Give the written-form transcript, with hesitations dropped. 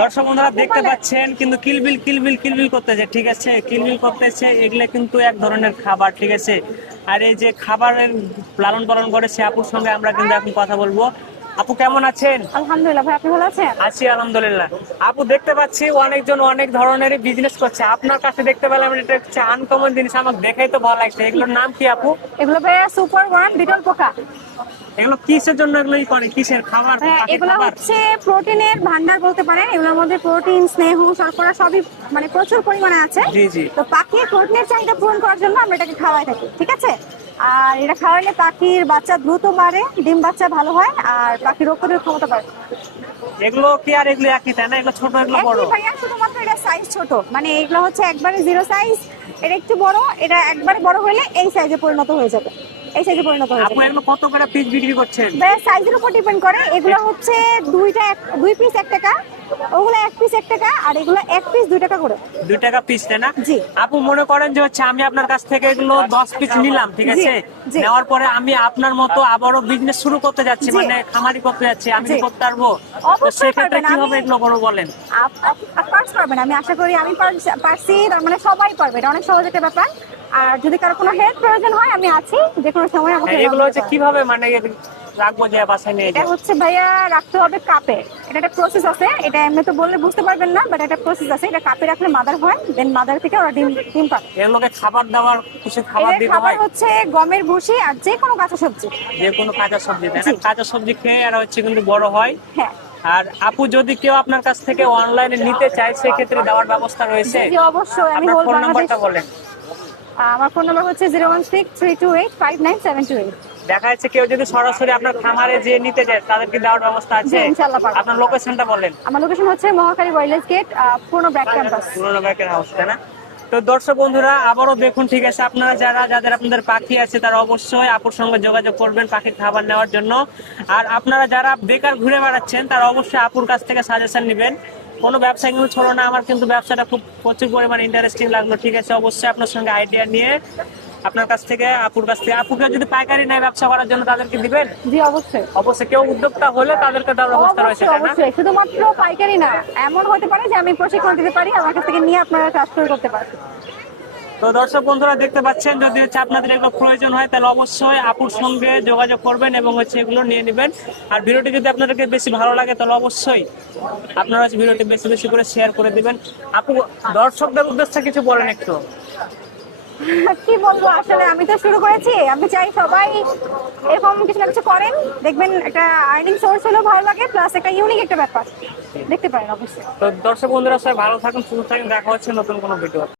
দর্শক বন্ধুরা দেখতে পাচ্ছেন কিন্তু কিলবিল কিলবিল কিলবিল করতেছে, ঠিক আছে, কিলবিল করতেছে। এগুলো কিন্তু এক ধরনের খাবার, ঠিক আছে। আর এই যে খাবারের লালন পালন করে সে আপুর সঙ্গে আমরা কিন্তু এখন কথা বলবো। আপু কেমন আছেন? আলহামদুলিল্লাহ ভাই, আপনি ভালো আছেন? আছি আলহামদুলিল্লাহ। আপু দেখতে পাচ্ছি অনেকজন অনেক ধরনের বিজনেস করছে, আপনার কাছে দেখতে পেলাম এটা হচ্ছে আনকমন জিনিস, আমার দেখাই তো ভালো লাগছে। এগুলোর নাম কি আপু? এগুলো ভাইয়া সুপার ওয়ার্ম বিটল পোকা। এগুলো কিসের জন্য এগুলো করে, কিসের খাবার? এগুলো হচ্ছে প্রোটিনের ভান্ডার বলতে পারেন। এগুলোর মধ্যে প্রোটিন, স্নেহ, শর্করা সবই মানে প্রচুর পরিমাণে আছে। জি জি। তো পাখির প্রোটিনের চাহিদা পূরণ করার জন্য আমরা এটাকে খাওয়াই থাকি, ঠিক আছে। আর এটা খাওয়ালে পাখির বাচ্চা দ্রুত বাড়ে, ডিম বাচ্চা ভালো হয়, আর পাখির রোগ প্রতিরোধ ক্ষমতা বাড়ে। এগুলো কি আর এগুলো একই তাই না? এগুলো ছোট এগুলো বড়? একই ভাইয়া, শুধুমাত্র এটা সাইজ ছোট। মানে এগুলো হচ্ছে একবারে জিরো সাইজ, এটা একটু বড়। এটা একবারে বড় হলে এই সাইজে পরিণত হয়ে যাবে, এই সাইজে পরিণত হয়ে আপু যাবে। এগুলো কত করে পিস বিক্রি করছেন? সাইজের উপর ডিপেন্ড করে। এগুলো হচ্ছে দুই পিস 1 টাকা, ওগুলো 1 পিস 1 টাকা, আর এগুলো 1 পিস 2 টাকা করে। 2 টাকা পিস তাই না? জি। আপু মনে করেন যে হচ্ছে আমি আপনার কাছ থেকে এগুলো 10 পিস নিলাম, ঠিক আছে। জি। নেওয়ার পরে আমি আপনার মতো আবারও বিজনেস শুরু করতে যাচ্ছি, জি। মানে খামারি করতে যাচ্ছি, আমি কি জি। করতে পারবো? তো অবশ্যই সেক্ষেত্রে পারবেন। কিভাবে এগুলো বড় বলেন? পারবেন, আমি আশা করি আমি পারছি। তার মানে সবাই পারবে, এটা অনেক সহজ একটা ব্যাপার। আর যদি কারো কোনো হেল্প প্রয়োজন হয়, আমি আছি, যে কোনো সময় আমাকে এগুলো হচ্ছে কিভাবে মানে রাখবো যে বাসায় নিয়ে এটা যাবো? হচ্ছে ভাইয়া রাখতে হবে কাপে। এটা একটা প্রসেস আছে, এটা এমনি তো বললে বুঝতে পারবেন না, বাট একটা প্রসেস আছে। এটা কাপে রাখলে মাদার হয়, দেন মাদার থেকে ওরা ডিম পাবে। এগুলোকে খাবার দাবার কিছু খাবার এদের দিতে খাবার হয়? হচ্ছে গমের ভুসি আর যে কোনো কাঁচা সবজি। যে কোনো কাঁচা সবজি তাই না? জি। কাঁচা সবজি খেয়ে আর হচ্ছে কিন্তু বড় হয়। হ্যাঁ। আর আপু যদি কেউ আপনার কাছ থেকে অনলাইনে নিতে চায় সেক্ষেত্রে দেওয়ার ব্যবস্থা রয়েছে? জি অবশ্যই, আমি আপনার হোল ফোন বাংলাদেশ। নাম্বারটা বলেন। আমার ফোন নাম্বার হচ্ছে 016-328-59728। দেখা যাচ্ছে কেউ যদি সরাসরি আপনার খামারে যে নিতে যায় তাদের কি দেওয়ার ব্যবস্থা আছে? জি, ইনশাআল্লাহ পারবো। আপনার লোকেশনটা বলেন। আমার লোকেশন হচ্ছে মহাখালী ওয়াইল্ডলাইফ গেট, পুরনো ব্র্যাক ক্যাম্পাস। পুরোনো ব্যাকের হাউস তাই না? তো দর্শক বন্ধুরা আবারও দেখুন, ঠিক আছে, আপনারা যাদের আপনাদের পাখি আছে তারা অবশ্যই আপুর সঙ্গে যোগাযোগ করবেন পাখির খাবার নেওয়ার জন্য। আর আপনারা যারা বেকার ঘুরে বেড়াচ্ছেন তারা অবশ্যই আপুর কাছ থেকে সাজেশন নেবেন। কোনো ব্যবসা কিন্তু ছোট না, আমার কিন্তু ব্যবসাটা খুব প্রচুর পরিমাণে ইন্টারেস্টিং লাগলো, ঠিক আছে। অবশ্যই আপনার সঙ্গে আইডিয়া নিয়ে আপনার কাছ থেকে আপুর কাছ থেকে, আপুকে যদি পাইকারি নেয় ব্যবসা করার জন্য তাদেরকে দিবেন? জি অবশ্যই। অবশ্যই কেউ উদ্যোক্তা হলে তাদেরকে দেওয়ার ব্যবস্থা রয়েছে তাই না? অবশ্যই, শুধুমাত্র পাইকারি না, এমন হতে পারে যে আমি প্রশিক্ষণ দিতে পারি, আমার কাছ থেকে নিয়ে আপনারা কাজ শুরু করতে পারেন। তো দর্শক বন্ধুরা দেখতে পাচ্ছেন, যদি হচ্ছে আপনাদের এগুলো প্রয়োজন হয় তাহলে অবশ্যই আপুর সঙ্গে যোগাযোগ করবেন এবং হচ্ছে এগুলো নিয়ে নেবেন। আর ভিডিওটি যদি আপনাদেরকে বেশি ভালো লাগে তাহলে অবশ্যই আপনারা হচ্ছে ভিডিওটি বেশি বেশি করে শেয়ার করে দিবেন। আপু দর্শকদের উদ্দেশ্যে কিছু বলেন একটু। কি বলবো, আসলে আমি তো শুরু করেছি, আমি চাই সবাই এরকম কিছু না কিছু করেন, দেখবেন একটা আর্নিং সোর্স হলেও ভালো লাগে, প্লাস একটা ইউনিক একটা ব্যাপার দেখতে পারেন অবশ্যই। তো দর্শক বন্ধুরা সবাই ভালো থাকুন, সুস্থ থাকুন, দেখা হচ্ছে নতুন কোনো ভিডিও।